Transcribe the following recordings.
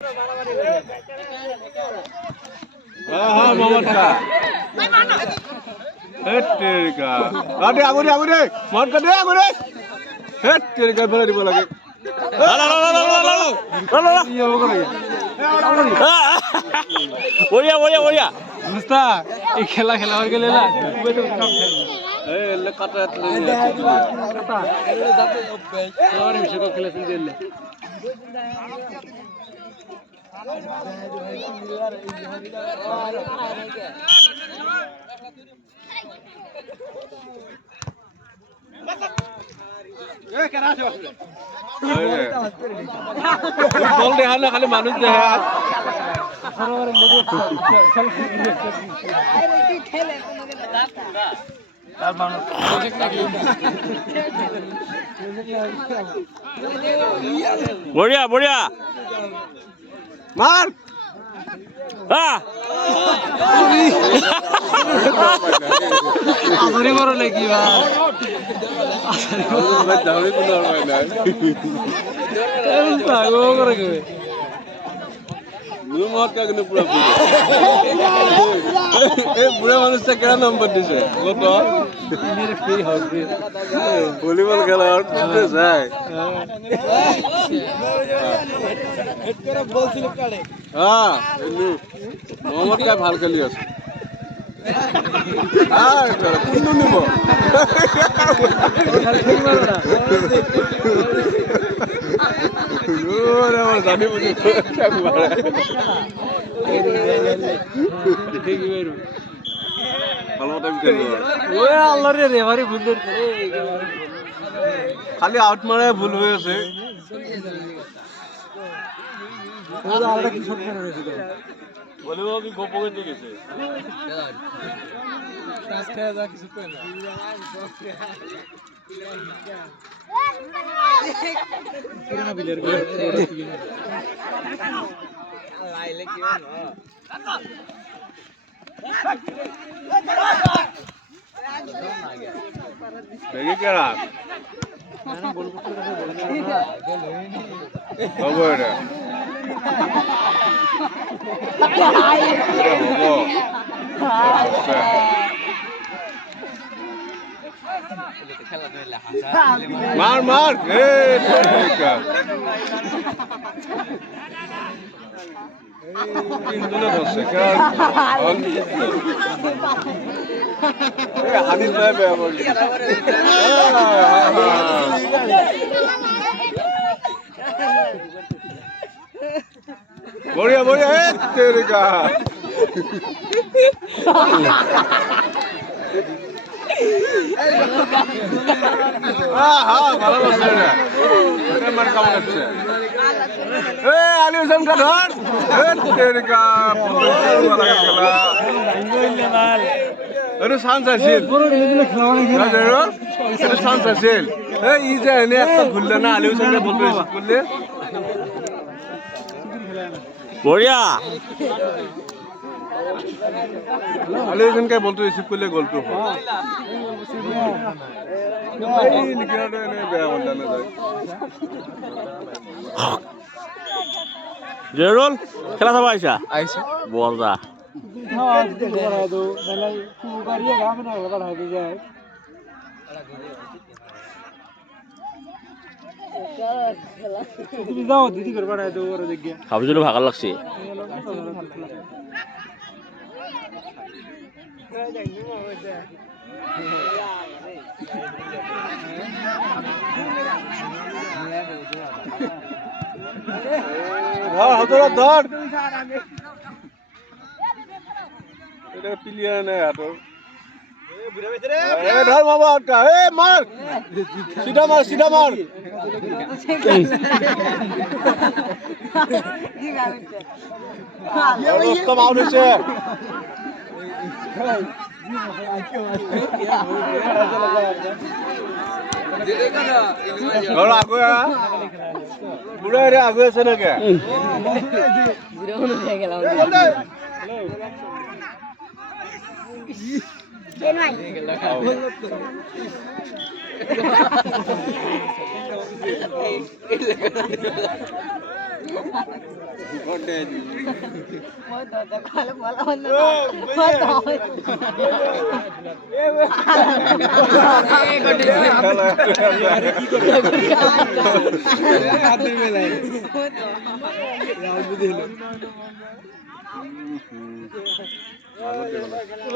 हाँ मोहम्मद का तेरे का आगे आगे आगे मोहम्मद का दे आगे तेरे का भला नहीं बोला के बढ़िया बढ़िया बढ़िया मुस्ता ये खेला खेला और के लेला ए ले काटा ले और विषय को खेला सुन दे ले ए केना छो बोल दे हां खाली मानुष दे हां सरोवर में खेले यार मानो बढ़िया बढ़िया मार हाँ आधुरी मारो लेगी बात मैं जाने को ना मैं वो करेंगे मुझे मार क्या करने पूरा ए बुरा मानुष से क्या नंबर दिसे वो तो मेरे फ्री हाउस पे वॉलीबॉल खेला और फिटनेस है बॉल सिलेक्ट करे हां मोहम्मद का भाल के लिए हां चलो किनु निबो ओरे আমার জানি বুঝি क्या मारा ठीक है ভালো টাইম খেলবো ওই আল্লাহ রে রেফারি ভুল ধরছে খালি আউট মারে ভুল হয়েছে ও আলাদা কি শট করে রয়েছে বলে ও কি গোপকে দিয়ে গেছে কাজ খেলা যা কিছু করে না কিরনা বিলের লাইলে কি হলো দেখি কেরা না গোল করতে বলনা হবো এটা হবো मार मार ए का इंदुले ধরছে কার এ হাদিস ভাই বলি बढ़िया बढ़िया ए तेरे का हाँ ভালো লাগছে না এটা মার কাম করছে এ আলী হোসেন का धर ए तेरे का वाला खेला ইংলিশ মাল अरे शांत আছিল পুরো দিলে খেলা মানে না জানো এটা শান্ত আছিল এ ই যে এনে একটা খুললে না আলী হোসেন বলতে করলে बढ़िया আলী হোসেন বলতে রিসিভ করলে গোল তো এই নিকিরাটা এনে বেয়া বলটা না যায় জেরুল খেলা সবাই আইসা আইছে বল যা হ্যাঁ দিতে করা দো নালে কি করিয়ে গাম না লাগা হয়ে যায় তুমি যাও দিদি করে বাড়ায় দো ওর দিকে ভাবিছিল ভাগাল লাগছে ধর হাতরা ধর এটা প্লেয়ার না হাতর এ ধর বাবা আটকা এ মার সিধা মার রস্তম আউট হয়েছে আগুয়া বুড়া রে আগুয়া আছে নাকি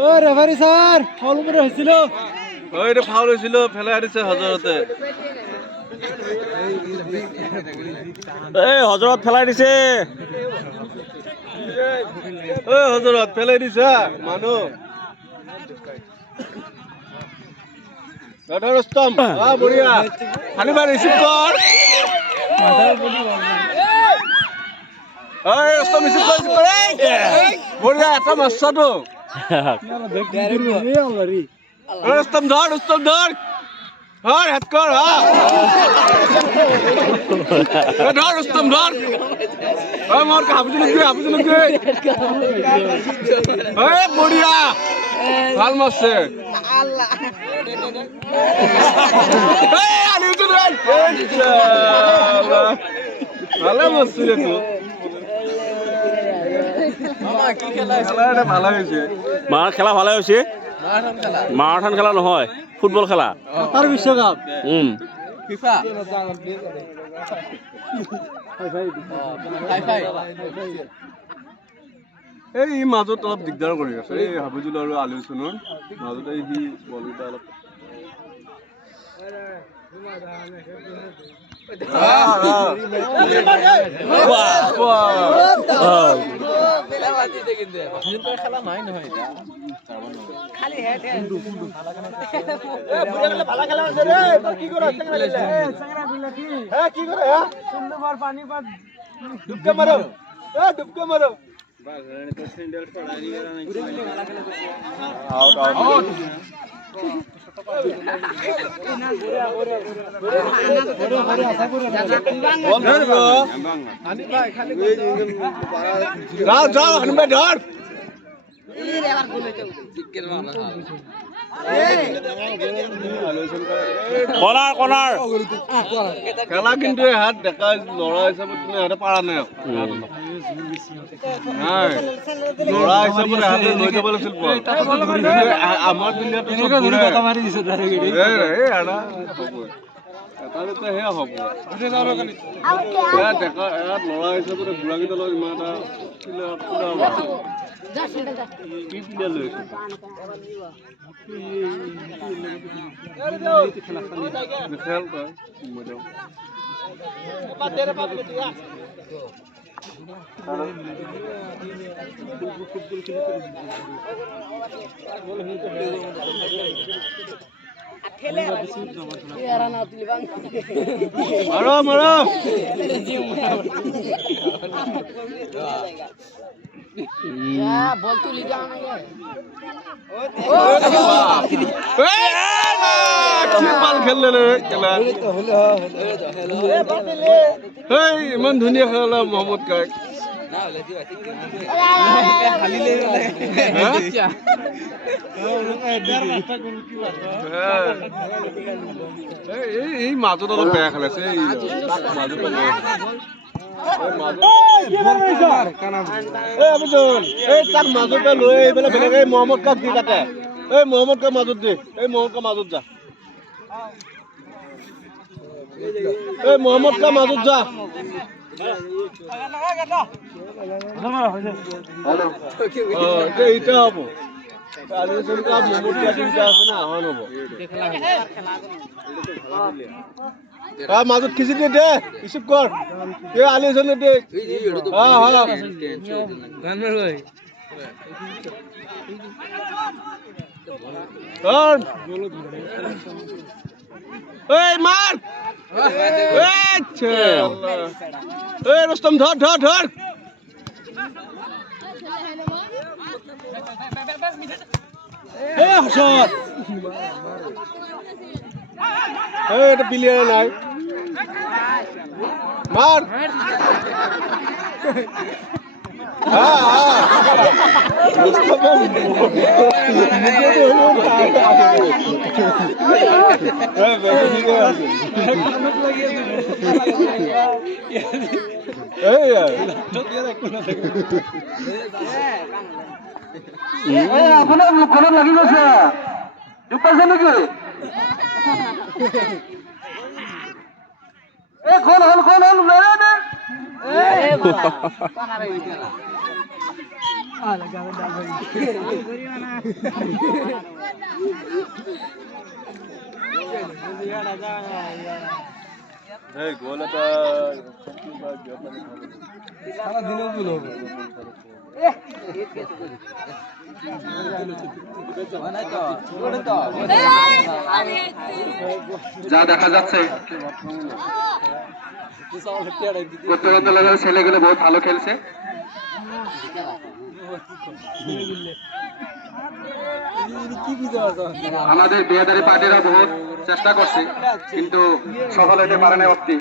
ও রেফারি স্যার ফল উপরে হয়েছিল ওই রে ফাউল হয়েছিল ফেলে আনিছে হজরতে এই হজরত ফেলাই দিছে ওই হজরত ফেলে দিছে মানুহ রস্তম বঢ়িয়া খালি বাৰ ৰিচিভ কৰ ঐ ৰস্তম ৰিচিভ কৰ বঢ়িয়া এটা মাছটো রুস্তম ধর ধর হাত কর ধর রুস্তম ধর মোর হাফিজ বড়িয়া ভাল মারছে ভালো মারছিল তো ভালো হয়েছে মাৰ খেলা ভালে হৈছে মাৰাথন খেলা নহয় ফুটবল খেলা কাটাৰ বিশ্বকাপ ফিফা এই মাজত অলপ দিগদাৰ কৰি আছে এই হাবিজুল আৰু আলোচনৰ মাজতে সি বলকেইটা অলপ খেলা নাই নহয় যাও হনুমান ধর কনাৰ কনাৰ খেলা কিন্তু হাত ডেকা লৰা হিচাপত ইহঁতে পাৰা নাই লৰা হিচাপত হাতে লৈ যাব লাগিছিল আমাৰ সেয়া হ'ব ল'ৰা হিচাপতে বুঢ়াকেইটা লগত ইমান এটা কি প্লেয়াৰ লৈ খেল তই মাৰো মাৰো বল তুলি যাও না বল খেললে খেলা ইমান ধুনীয়া খেলা মহম্মদ কাক এই মাজত অলপ বেয়া খেলাইছে তাক মাজতে লৈ আহি পেলাই বেলেগ এই মহম্মদ কাক দি কাটে এই মহম্মদ কাক মাজত দি এই মহম্মদ কাক মাজত যা এই মহম্মদ কাক মাজত যা এইটা হব মহম্মদ কাক দুইটা আছে না এখন হব মাজত খিচি দে ৰিচিভ কৰ এই আলিজনে দে মার রুস্তম ধর ধর ধর এটা প্লেয়ার নাই মার আপোনাৰ মুখখনত লাগি গৈছে দুখ পাইছে নেকি কোন হল যা দেখা যাচ্ছে উত্তরাঞ্চলের ছেলেগুলো বহুত ভালো খেলছে আমাদের বিয়াদারি পার্টিরা বহুত চেষ্টা করছে কিন্তু সফল হতে পারে না অব্দি